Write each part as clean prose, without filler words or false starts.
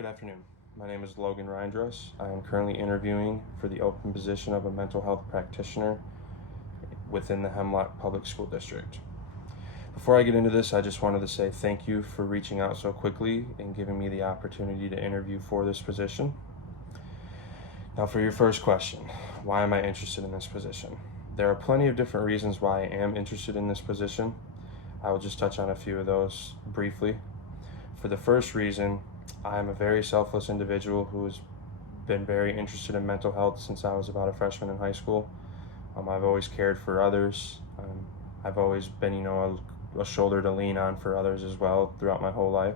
Good afternoon. My name is Logan Reindress. I am currently interviewing for the open position of a mental health practitioner within the Hemlock Public School District. Before I get into this, I just wanted to say thank you for reaching out so quickly and giving me the opportunity to interview for this position. Now for your first question, why am I interested in this position? There are plenty of different reasons why I am interested in this position. I will just touch on a few of those briefly. For the first reason, I am a very selfless individual who has been very interested in mental health since I was about a freshman in high school. I've always cared for others. I've always been, a shoulder to lean on for others as well throughout my whole life.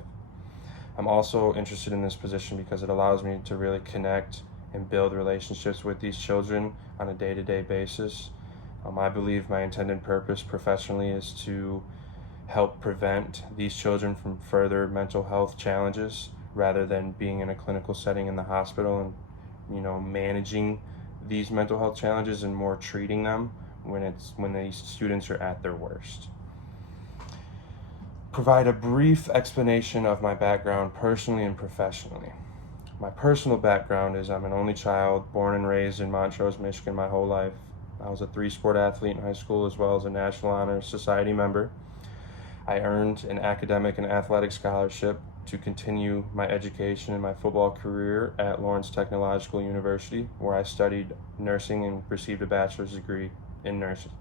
I'm also interested in this position because it allows me to really connect and build relationships with these children on a day-to-day basis. I believe my intended purpose professionally is to help prevent these children from further mental health challenges rather than being in a clinical setting in the hospital and managing these mental health challenges and more treating them when these students are at their worst. Provide a brief explanation of my background personally and professionally. My personal background is I'm an only child born and raised in Montrose, Michigan my whole life. I was a 3-sport athlete in high school as well as a National Honor Society member. I earned an academic and athletic scholarship to continue my education and my football career at Lawrence Technological University, where I studied nursing and received a bachelor's degree in nursing.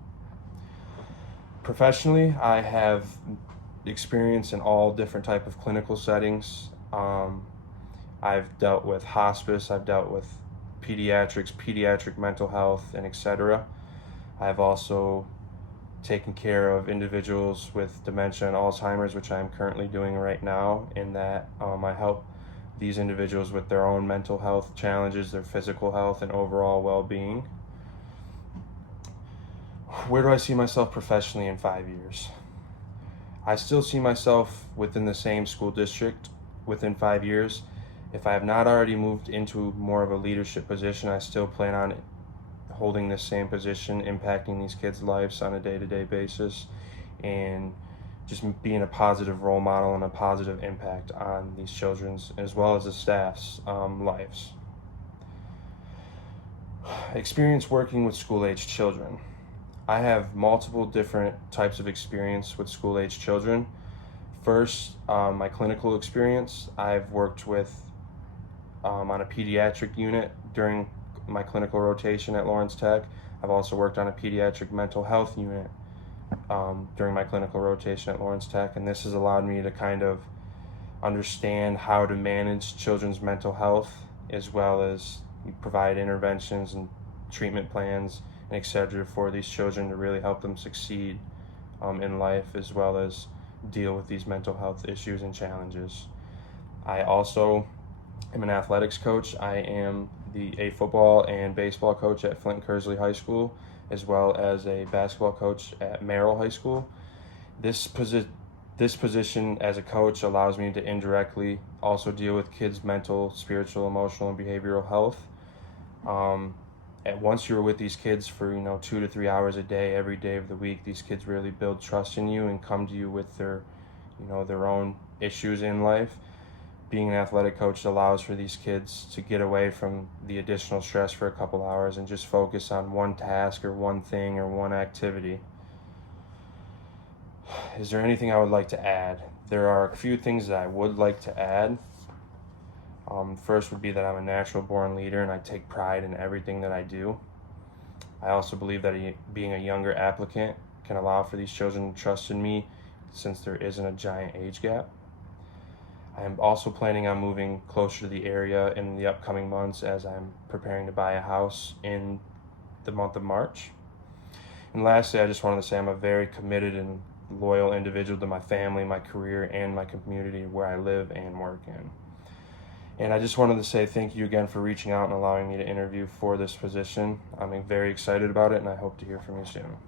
Professionally, I have experience in all different type of clinical settings. I've dealt with hospice, I've dealt with pediatrics, pediatric mental health, and etc. I've also taking care of individuals with dementia and Alzheimer's, which I'm currently doing right now, in that I help these individuals with their own mental health challenges, their physical health, and overall well-being. Where do I see myself professionally in 5 years? I still see myself within the same school district within 5 years. If I have not already moved into more of a leadership position, I still plan on holding this same position, impacting these kids' lives on a day-to-day basis, and just being a positive role model and a positive impact on these children's as well as the staff's lives. Experience working with school-aged children. I have multiple different types of experience with school-aged children. First, my clinical experience. I've worked with on a pediatric unit during my clinical rotation at Lawrence Tech. I've also worked on a pediatric mental health unit during my clinical rotation at Lawrence Tech, and this has allowed me to kind of understand how to manage children's mental health as well as provide interventions and treatment plans and etc. for these children to really help them succeed in life as well as deal with these mental health issues and challenges. I also am an athletics coach. I am a football and baseball coach at Flint Kersley High School, as well as a basketball coach at Merrill High School. This position as a coach allows me to indirectly also deal with kids' mental, spiritual, emotional, and behavioral health. And once you're with these kids for 2 to 3 hours a day, every day of the week, these kids really build trust in you and come to you with their own issues in life. Being an athletic coach allows for these kids to get away from the additional stress for a couple hours and just focus on one task or one thing or one activity. Is there anything I would like to add? There are a few things that I would like to add. First would be that I'm a natural born leader and I take pride in everything that I do. I also believe that being a younger applicant can allow for these children to trust in me since there isn't a giant age gap. I am also planning on moving closer to the area in the upcoming months as I'm preparing to buy a house in the month of March. And lastly, I just wanted to say I'm a very committed and loyal individual to my family, my career, and my community where I live and work in. And I just wanted to say thank you again for reaching out and allowing me to interview for this position. I'm very excited about it, and I hope to hear from you soon.